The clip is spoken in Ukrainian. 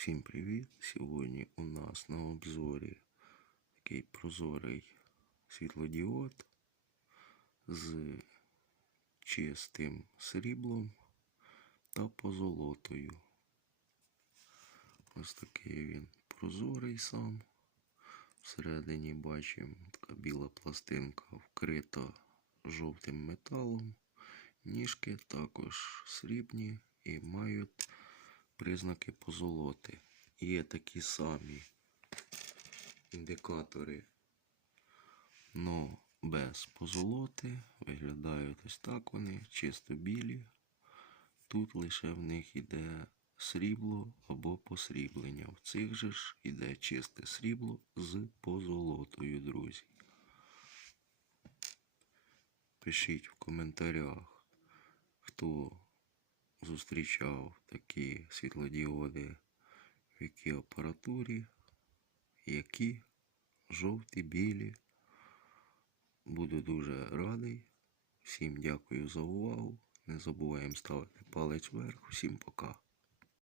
Всім привіт! Сьогодні у нас на обзорі такий прозорий світлодіод з чистим сріблом та позолотою. Ось такий він прозорий сам. Всередині бачимо така біла пластинка вкрита жовтим металом. Ніжки також срібні і мають признаки позолоти. Є такі самі індикатори, но без позолоти. Виглядають ось так вони, чисто білі. Тут лише в них іде срібло або посріблення. В цих же ж іде чисте срібло з позолотою, друзі. Пишіть в коментарях, хто зустрічав такі світлодіоди, в якій апаратурі, які жовті, білі. Буду дуже радий. Всім дякую за увагу. Не забуваємо ставити палець вверх. Всім пока.